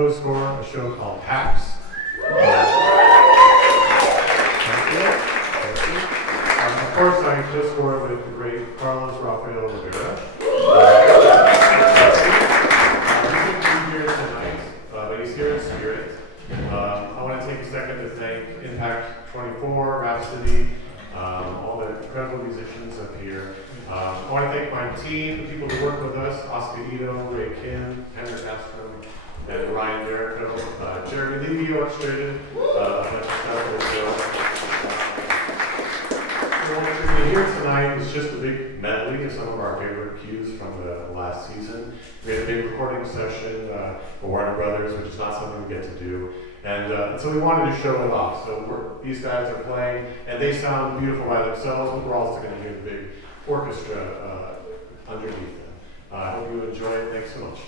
co-score a show called Hacks. Of course, I co-scored with the great Carlos Rafael Rivera. He couldn't be here tonight, but he's here in spirit. I want to take a second to thank Impact 24, Rhapsody, all the incredible musicians up here. I want to thank my team, the people who work with us, Oscar Ito, Ray Kim, Henry Castro, and Ryan Derrico. Jeremy Levy orchestrated a bunch of stuff for the show. So what you're going to hear tonight is just a big medley of some of our favorite cues from the last season. We had a big recording session for Warner Brothers, which is not something we get to do. And so we wanted to show it off. So these guys are playing, and they sound beautiful by themselves, but we're also going to hear the big orchestra underneath them. I hope you enjoy it. Thanks so much.